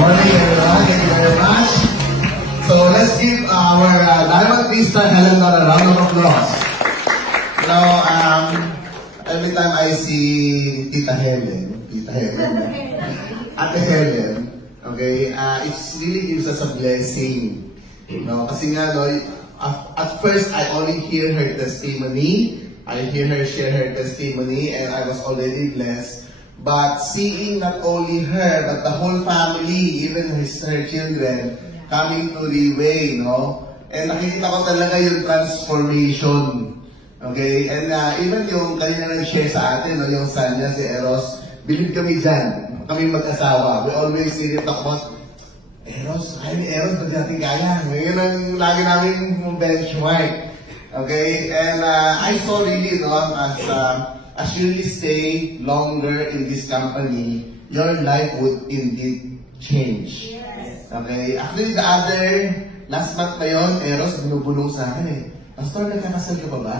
morning, everyone. Thank you very much. So let's give our Diamond Vista Helen a round of applause. You know, every time I see Tita Helen, Ate Helen, okay, it really gives us a blessing. You know, kasi nga, no, at first I only hear her testimony. I hear her share her testimony, and I was already blessed. But seeing not only her, but the whole family, even her children, coming to Riway, no? And nakikita ko talaga yung transformation. Okay? And even yung kanina nag-share sa atin, no, yung son niya, si Eros, believe kami dyan. Kami mag-asawa. We always see it talk about, Eros, ba't natin kaya? Ngayon ang lagi namin benchmark. Okay? And I saw really, no, as you really stay longer in this company, your life would indeed change. Yes. Okay? Actually, last month na yun, Eros, binubulong sa akin eh. Pastor, nagkakasal ka pa ba?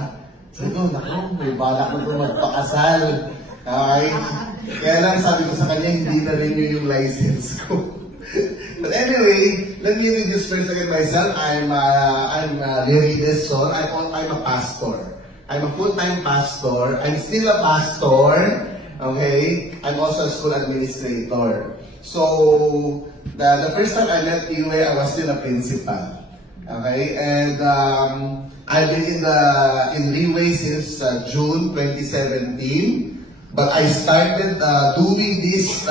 Sabi ko, naku, may balak ko magpakasal. Okay? Kaya lang sabi ko sa kanya, hindi na rin yun yung license ko. But anyway, let me introduce again myself. I'm Larry Deson. I'm a pastor. I'm a full-time pastor. I'm still a pastor. Okay? I'm also a school administrator. So, the first time I met you, I was still a principal. Okay? And I've been in Riway since June 2017. But I started doing this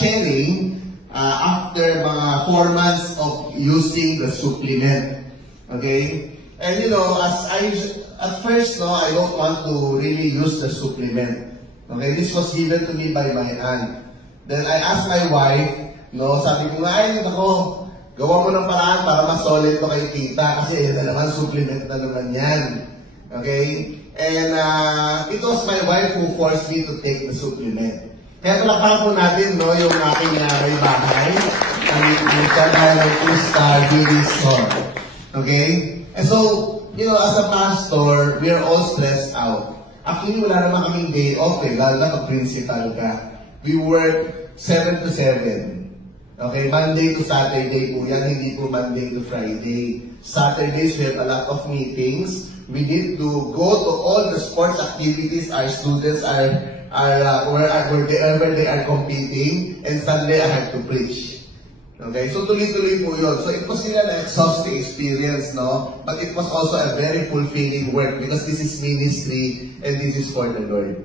sharing after mga 4 months of using the supplement. Okay? And you know, at first, no, I don't want to really use the supplement. Okay? This was given to me by my aunt. Then I asked my wife, no, sabi ko nga, ay, ako, gawa mo ng paraan para mas solid ko kay tita kasi na naman, supplement na naman yan. Okay? And it was my wife who forced me to take the supplement. Kaya palakpakan po natin, no, yung aking may bahay. Ang Diamond Vista Resort. Okay? And so, you know, as a pastor, we are all stressed out. Actually, wala naman kaming day off eh, lalo na pag-principal ka. We work 7 to 7. Okay? Monday to Saturday po yan, hindi po Monday to Friday. Saturdays, we have a lot of meetings. We need to go to all the sports activities our students are wherever they are competing, and Sunday I have to preach. Okay, so tuloy-tuloy po yun. So it was still an exhausting experience, no? But it was also a very fulfilling work because this is ministry and this is for the Lord.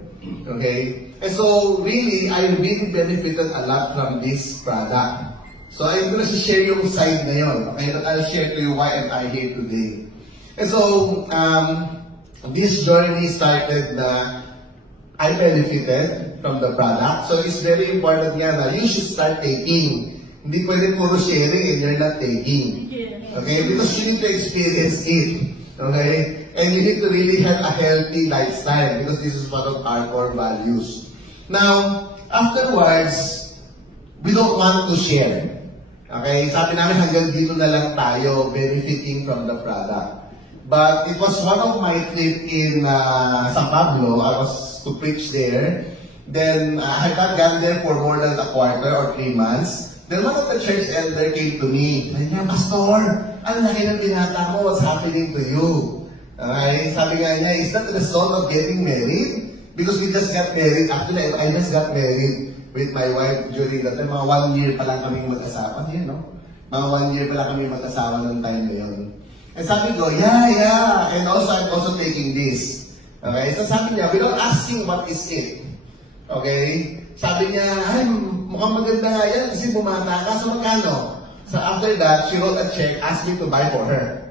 Okay? And so really, I really benefited a lot from this product. So I'm going to share yung side na yun. Okay? I'll share to you why am I here today. And so, this journey started I benefited from the product. So it's very important nga na you should start taking. Hindi pwede puro sharing and you're not taking. Okay? Because you need to experience it. Okay? And you need to really have a healthy lifestyle because this is one of our core values. Now, afterwards, we don't want to share. Okay? Sabi namin hanggang dito na lang tayo benefiting from the product. But it was one of my trip in San Pablo. I was to preach there. Then I had not gone there for more than a quarter or 3 months. Then one of the church elder came to me. Sabi niya, Pastor, ang laki ng binata mo. What's happening to you? Okay? Sabi nga niya, is that the result of getting married? Because we just got married. Actually, I just got married with my wife during that time. Mga 1 year pa lang kami mag-asawa. Yan, no? Mga 1 year pa lang kami mag-asawa ng time na yun. And sabi ko, yeah. And also, I'm also taking this. Okay? So sabi niya, without asking what is it. Okay? Sabi niya, ay, mukhang maganda nga yan kasi bumata ka. So magkano? So after that, she wrote a check, asked me to buy for her.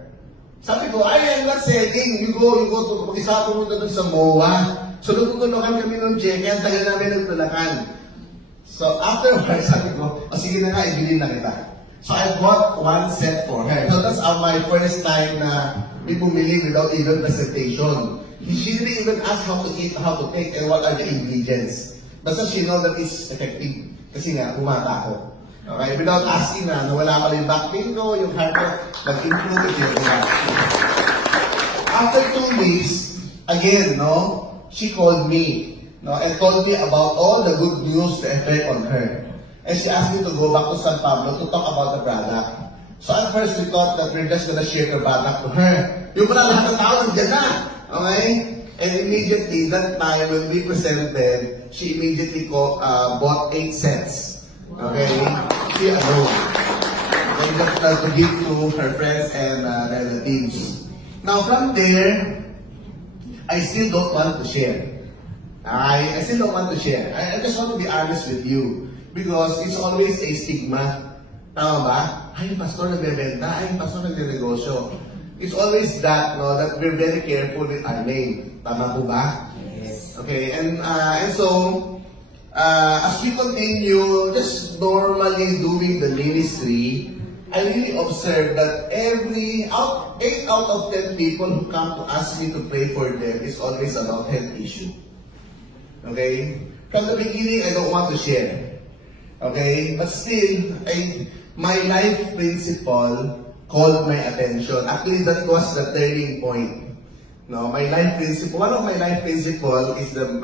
Sabi ko, ay, I'm not selling. You go to, mag-isa pumunta dun sa MOA. So tutulukan kami ng check, kaya tagal namin nagtulakan. So afterwards, sabi ko, sige na nga, ibilin na kita. So I bought 1 set for her. So that's my first time na may bumili without even presentation. She didn't even ask how to eat, how to take, and what are the ingredients. Basta she know that it's effective. Kasi nga, bumata ako. Okay? Without asking na, nawala pala yung back pain ko, yung heart ko, nag-improve it yung back. After 2 weeks, again, no, she called me, no, and told me about all the good news, the effect on her. And she asked me to go back to San Pablo to talk about the product. So at first, we thought that we're just gonna share the product to her. Yung pala lahat ng tao, nandiyan na. Okay? And immediately, that time, when we presented, she immediately bought 8 sets. Okay? She alone. And just to give to her friends and relatives. Now, from there, I still don't want to share. I still don't want to share. I just want to be honest with you. Because it's always a stigma. Tama ba? Ay, pastor nagbebenta. Ay, pastor nagre-negosyo. It's always that, no, that we're very careful with our name. Tama po ba? Yes. Okay, and so, as we continue just normally doing the ministry, I really observe that 8 out of 10 people who come to ask me to pray for them is always about health issue. Okay? From the beginning, I don't want to share. Okay? But still, my life principle called my attention. Actually, that was the turning point. No, my life principle. One of my life principle is the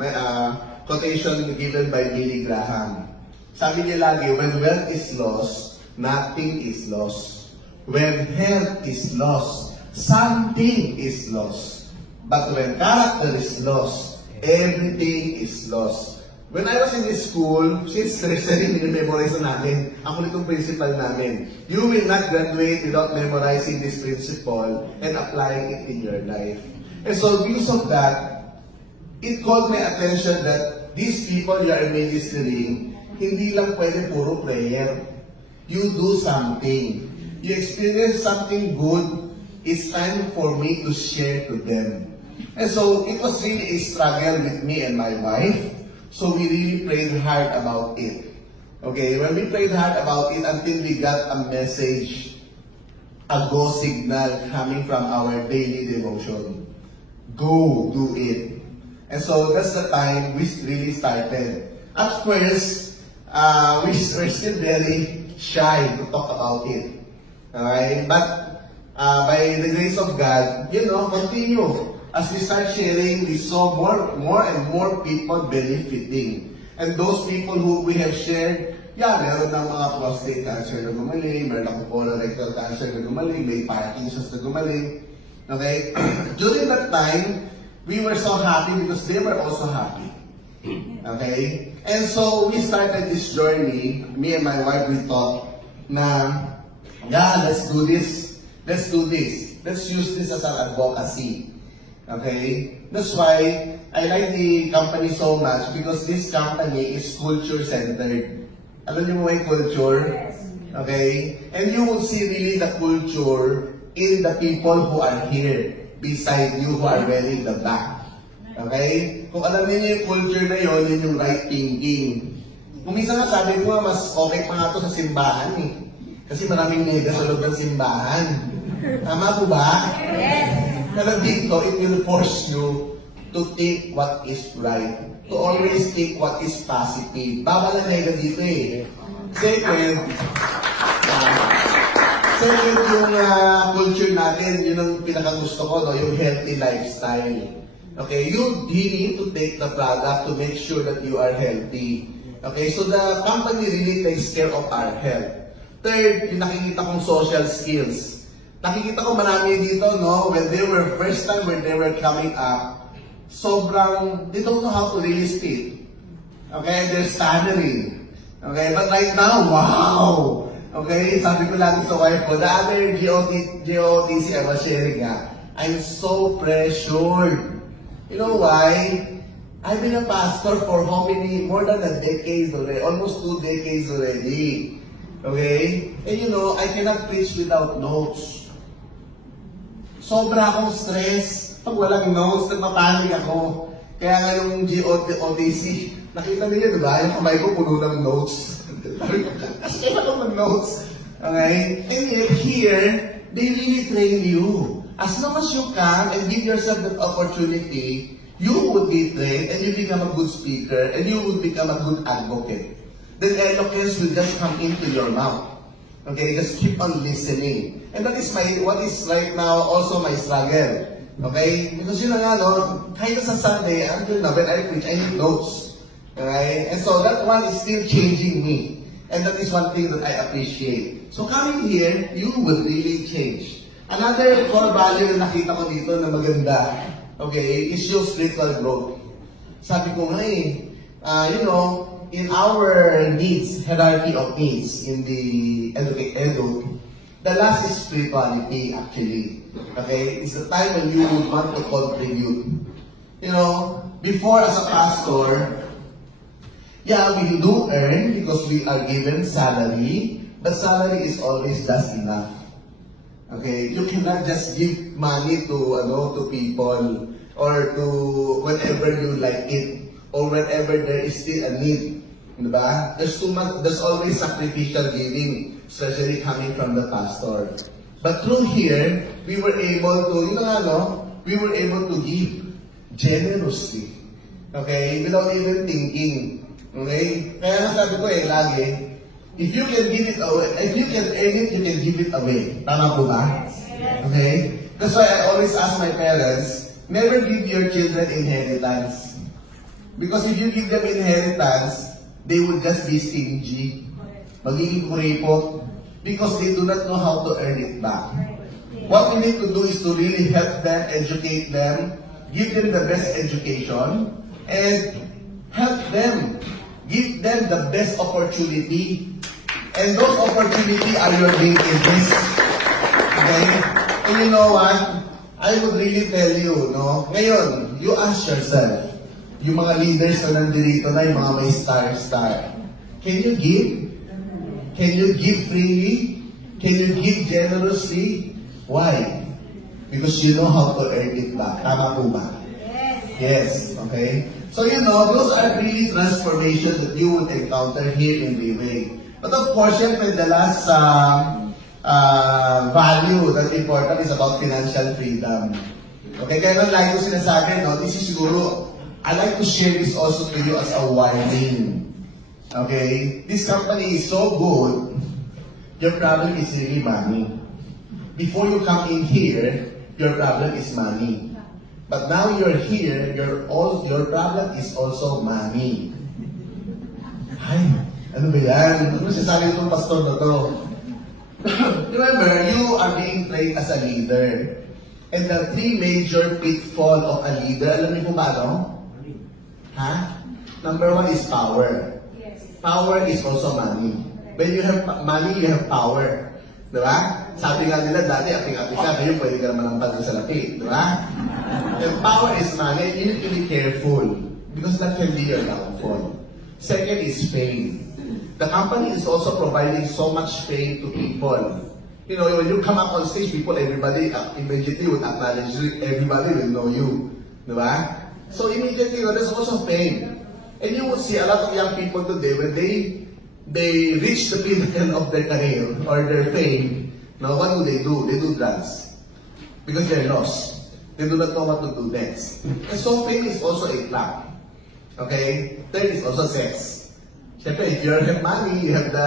quotation given by Billy Graham. Sabi niya lagi, when wealth is lost, nothing is lost. When health is lost, something is lost. But when character is lost, everything is lost. When I was in this school, since recently minimemorize na namin, ako nitong principle namin, you will not graduate without memorizing this principle and applying it in your life. And so, because of that, it called my attention that these people you are ministering, hindi lang pwede puro prayer. You do something. You experience something good, it's time for me to share to them. And so, it was really a struggle with me and my wife. So we really prayed hard about it. Okay, when we prayed hard about it until we got a message, a go signal coming from our daily devotion. Go, do it. And so that's the time we really started. At first, we were still very shy to talk about it. Okay, but by the grace of God, continue. As we start sharing, we saw more and more people benefiting. And those people who we have shared, meron ng mga prostate cancer na gumaling, meron ng colorectal cancer na gumaling, may Parkinson's na gumaling. Okay? During that time, we were so happy because they were also happy. Okay? And so, we started this journey, me and my wife, we thought na, let's do this. Let's do this. Let's use this as an advocacy. Okay? That's why I like the company so much because this company is culture-centered. Alam niyo mo yung culture? Okay? And you will see really the culture in the people who are here beside you who are wearing the back. Okay? Kung alam niyo yung culture na yun yung right thinking. Kung minsan nga sabi ko mas okay pa nga ito sa simbahan eh. Kasi maraming nega sa loob ng simbahan. Tama po ba? Yes. Pero dito, it will force you to think what is right. To always think what is positive. Bawal ang nega dito eh. Second, yung culture natin, yun ang pinakagusto ko, no? Yung healthy lifestyle. Okay, you need to take the product to make sure that you are healthy. Okay, so the company really takes care of our health. Third, yung nakikita kong social skills. Nakikita ko marami dito, no, when they were first time when they were coming up, sobrang, they don't know how to really speak. Okay, they're stuttering. Okay, but right now, wow! Okay, sabi ko lagi sa wife ko, the other GOTC I was sharing I'm so pressured. You know why? I've been a pastor for how many, more than a decade already, almost 2 decades already. Okay? And I cannot preach without notes. Sobra akong stress. Pag walang notes, nagpapanik ako. Kaya nga yung GOTC, nakita niyo, diba? Yung kamay ko puno ng notes. Kasi ako ng notes. Okay? And yet here, they really train you. As long as you come and give yourself that opportunity, you would be trained and you become a good speaker and you would become a good advocate. Then eloquence will just come into your mouth. Okay, just keep on listening. And that is what is right now also my struggle. Okay? Because kahit sa Sunday, until now, when I preach, I need notes. Okay? And so that one is still changing me. And that is one thing that I appreciate. So coming here, you will really change. Another core value na nakita ko dito na maganda, okay, is your spiritual growth. Sabi ko nga you know, in our needs, hierarchy of needs in the edu, the last is spirituality actually. Okay? It's the time when you would want to contribute. You know, before as a pastor, yeah, we do earn because we are given salary, but salary is always just enough. Okay? You cannot just give money to people or to whenever you like it or whenever there is still a need. Diba? There's always sacrificial giving, especially coming from the pastor. But through here, we were able to, we were able to give generously. Okay? Without even thinking. Okay? Kaya nga sabi ko lagi, if you can give it away, if you can earn it, you can give it away. Tama po ba? Okay? That's why I always ask my parents, never give your children inheritance. Because if you give them inheritance, they would just be stingy. Magiging kuripot. Because they do not know how to earn it back. What we need to do is to really help them, educate them, give them the best education, and help them. Give them the best opportunity. And those opportunities are your linkages. Okay? And you know what? I would really tell you, ngayon, you ask yourself, yung mga leaders na nandito na, yung mga may star. Can you give? Can you give freely? Can you give generously? Why? Because you know how to earn it back. Tama po ba? Yes. Okay? So those are really transformations that you would encounter here in Liway. But of course, the last value that's important is about financial freedom. Okay? Kaya like ko sinasabi, this is siguro, I like to share this also to you as a warning. Okay? This company is so good, your problem is really money. Before you come in here, your problem is money. But now you're here, your problem is also money. Ay, ano ba yan? Ano sasabi itong pastor na to? Remember, you are being trained as a leader. And the three major pitfalls of a leader, alam niyo po ba, Number one is power. Yes. Power is also money. When you have money, you have power. Diba? Sabi nga nila, dati, aping-aping ka, ngayon pwede ka naman ang pagod sa lapi. Diba? And power is money, you need to be careful. Because that can be your downfall. Second is fame. The company is also providing so much fame to people. When you come up on stage, everybody immediately would acknowledge you, everybody will know you. Diba? So immediately, there's also fame. And you will see a lot of young people today, when they reach the pinnacle of their career or their fame, what do? They do drugs. Because they're lost. They do not know what to do next. And so fame is also a trap. Okay? Third is also sex. Siyempre, if you have money, you have the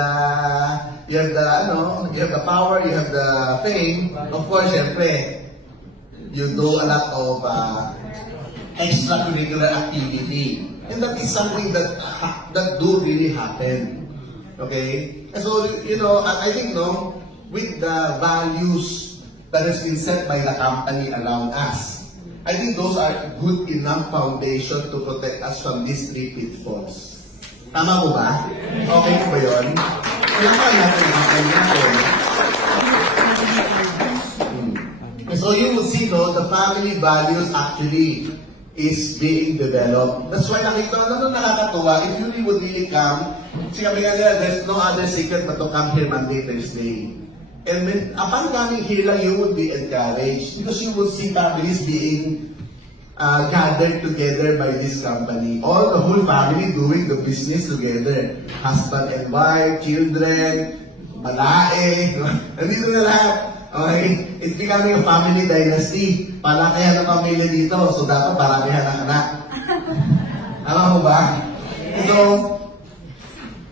power, you have the fame, of course, siyempre, you do a lot of extracurricular activity. And that is something that do really happen. Okay? And so, I think, with the values that has been set by the company around us, I think those are good enough foundation to protect us from these three pitfalls. Tama po ba? Okay po ba yun? Kailangan natin natin. So you will see, the family values actually is being developed. That's why nakita nakakatuwa, if you would really come, sabi nga nila, there's no other secret but to come here Monday, Thursday. And when, upon coming here lang, you would be encouraged because you will see families being gathered together by this company. All the whole family doing the business together. Husband and wife, children, malae, nandito na lahat. Okay? It's becoming a family dynasty. Palakihan ng pamilya dito, so dapat paramihan ng anak. Alam mo ba? So,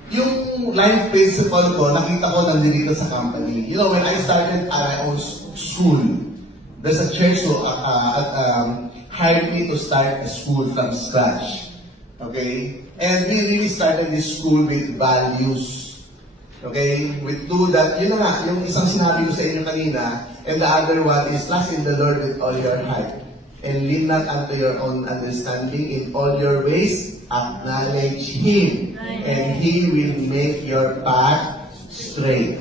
yung life principle ko, nakita ko nandito sa company. When I started my own school, there's a church who hired me to start a school from scratch. Okay? And we really started this school with values. Okay? With two that, yun na nga, yung isang sinabi ko sa inyo kanina, and the other one is trust in the Lord with all your heart. And lean not unto your own understanding. In all your ways, acknowledge Him. And He will make your path straight.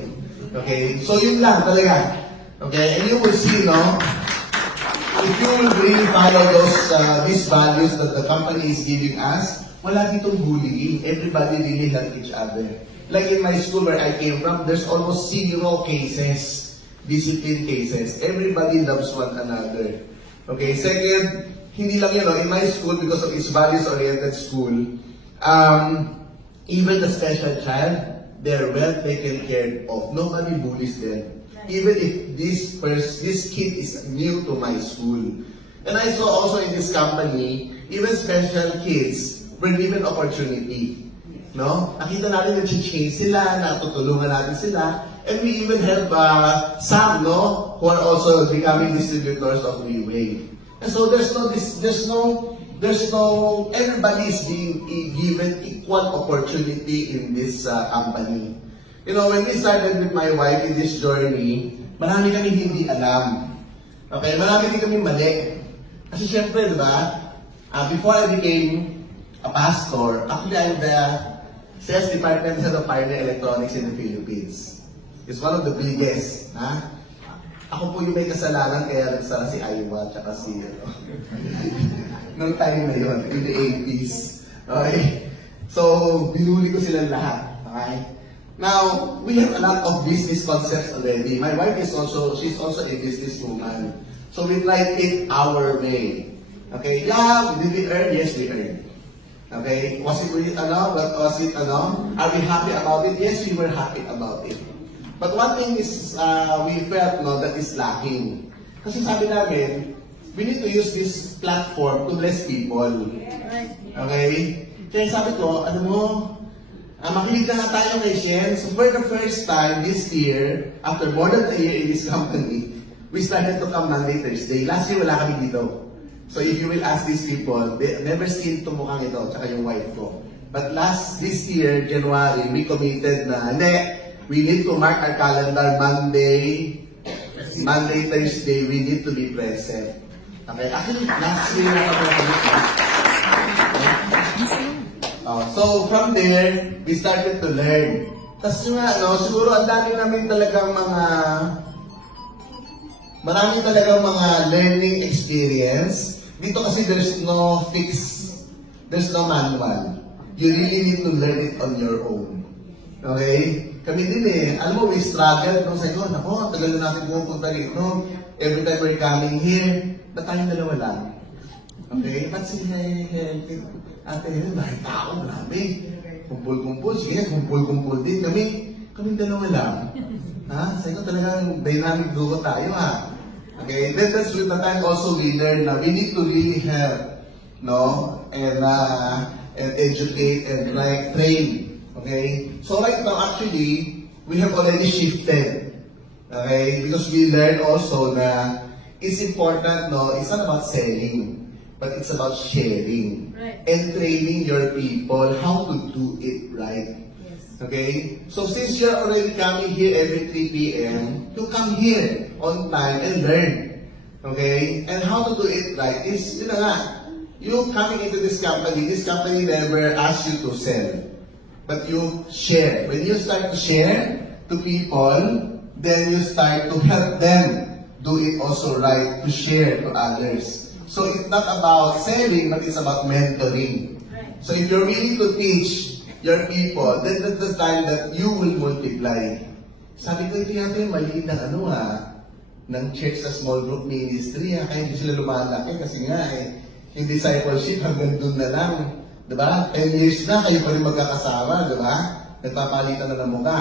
Okay? So yun lang talaga. Okay? And you will see, no? If you will really follow these values that the company is giving us, wala ditong bullying. Everybody really help each other. Like in my school where I came from, there's almost 0 cases, discipline cases. Everybody loves one another. Okay, second, hindi lang yun, no? In my school, because of its values-oriented school, even the special child, they're well taken care of. Nobody bullies them. Even if this kid is new to my school. And I saw also in this company, even special kids were given opportunity. No? Nakita natin nag-change sila, natutulungan natin sila, and we even have some, no, who are also becoming distributors of Leeway. And so there's no, everybody is being given equal opportunity in this company. You know, when we started with my wife in this journey, marami kami hindi alam. Okay, marami din kami mali. Kasi syempre, di ba, before I became a pastor, actually I'm the sales department head of Pioneer Electronics in the Philippines. It's one of the biggest. Ha? Ako po yung may kasalanan kaya nagsara si Iowa tsaka si noong time na yun, in the 80s. Okay? So, binuli ko silang lahat. Okay? Now, we have a lot of business concepts already. My wife is she's also a businesswoman. So we try it our way. Okay? Yeah, did we earn? Yes, we earned. Okay? Was it really, Are we happy about it? Yes, we were happy about it. But one thing is, we felt, that is lacking. Kasi sabi namin, we need to use this platform to bless people. Okay? Kaya sabi ko, makinig na nga tayo kay Shen. So for the first time this year, after more than a year in this company, we started to come Monday, Thursday. Last year, wala kami dito. So if you will ask these people, they never seen itong mukhang ito, tsaka yung wife ko. But this year, January, we committed na, we need to mark our calendar Monday, Thursday, we need to be present. Okay, actually, last year na kami. So from there, we started to learn. Tapos siguro ang dami namin talagang marami talagang mga learning experience. Dito kasi there's no manual. You really need to learn it on your own. Okay? Kami din alam mo, we struggled nung sayo, tagal na natin pupunta rito. Every time we're coming here, ba't tayong dalawa lang? Okay? Ba't sila ate, dahil tao, marami. Kumpul-kumpul, sige, kumpul-kumpul din. Kami dalawa lang. Ha? Sayo talagang dynamic duo tayo, ha? Okay, then that's with the time also we learn na we need to really help, and educate and train. Okay, so right now actually we have already shifted. Okay, because we learned also na it's important. It's not about selling, but it's about sharing and training your people how to do it right. Okay? So since you're already coming here every 3 p.m., you come here on time and learn. Okay? And how to do it right is, you coming into this company never asks you to sell. But you share. When you start to share to people, then you start to help them do it also right, to share to others. So it's not about selling, but it's about mentoring. So if you're willing to teach your people, then that's the time that you will multiply. Sabi ko, ito yata yung maliit ng ng church sa small group ministry, kaya hindi sila lumalaki kasi nga yung discipleship hanggang dun na lang. Diba? 10 years na, kayo pa rin magkakasama, diba? Nagpapalitan na ng mukha.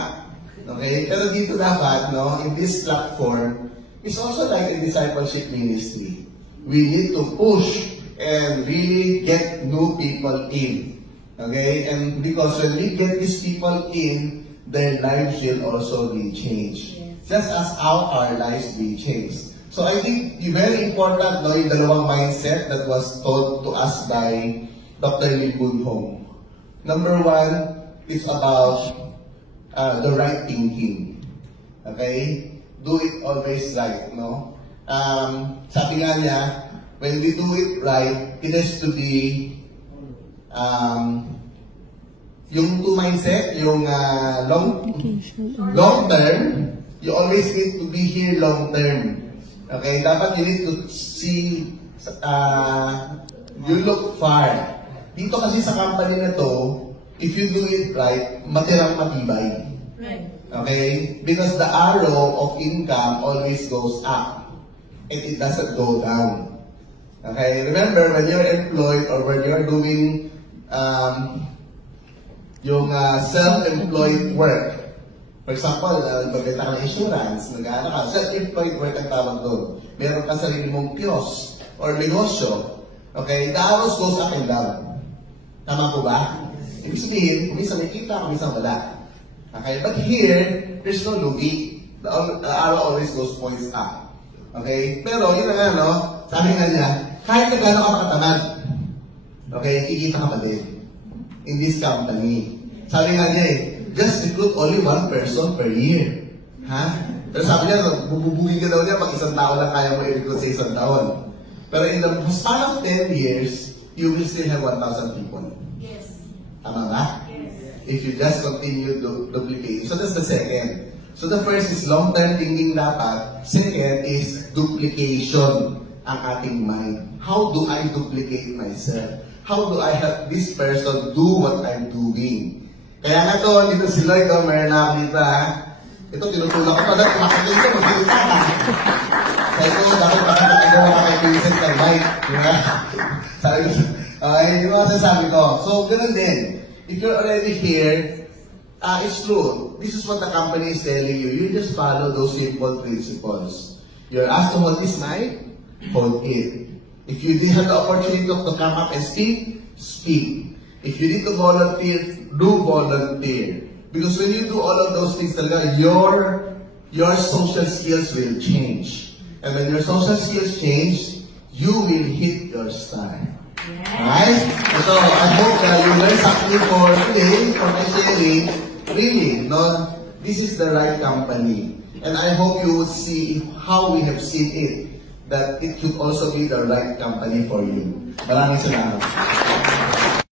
Okay? Pero dito dapat, in this platform, it's also like a discipleship ministry. We need to push and really get new people in. Okay? And because when we get these people in, their lives will also be changed. Just as how our lives be changed. So I think very important, yung dalawang mindset that was taught to us by Dr. Lee Boon Hong. Number one, it's about the right thinking. Okay? Do it always right, no? Sabi nga niya, when we do it right, it has to be yung two mindset, yung long term, you always need to be here long term. Okay? Dapat you need to see, you look far. Dito kasi sa company na to, if you do it right, matirang matibay. Okay? Because the arrow of income always goes up. And it doesn't go down. Okay? Remember, when you're employed or when you're doing yung self-employed work. For example, magbenta ka ng insurance, nag-aana ka, self-employed work ang tawag doon. Meron ka sarili mong kiosk or negosyo. Okay? The arrows goes up and down. Tama po ba? Ibig sabihin, kung minsan may kita, kung minsan wala. Okay? But here, there's no lugi. The arrow always goes points up. Okay? Pero, yun na nga, no? Sabi nga niya, kahit na gano'n ka makatamad, okay, kikita ka pa din in this company. Sabi nga niya just recruit only one person per year. Ha? Pero sabi niya, bububugin ka daw niya pag isang tao lang kaya mo i-recruit sa isang taon. Pero in the span of 10 years, you will still have 1,000 people. Yes. Tama ba? Yes. If you just continue duplicating. So that's the second. So the first is long-term thinking dapat. Second is duplication ang ating mind. How do I duplicate myself? How do I help this person do what I'm doing? Kaya nga to, dito si Lloyd, meron na ako dito, ha? Ito, tinutulak ko pa dahil kumakagay ko, magkita ka. Kaya ito, dapat makapagagawa ka kay Vincent ng mic. Diba? Sabi ko, yung mga sasabi ko. So, ganun din. If you're already here, it's true. This is what the company is telling you. You just follow those simple principles. You're asked to hold this mic, hold it. If you did have the opportunity to come up and speak, speak. If you need to volunteer, do volunteer. Because when you do all of those things, talaga, your social skills will change. And when your social skills change, you will hit your star. Yes. Right? So, I hope that you learned something for today, for my sharing. Really, no? This is the right company. And I hope you would see how we have seen it, that it could also be the right company for you. Maraming salamat.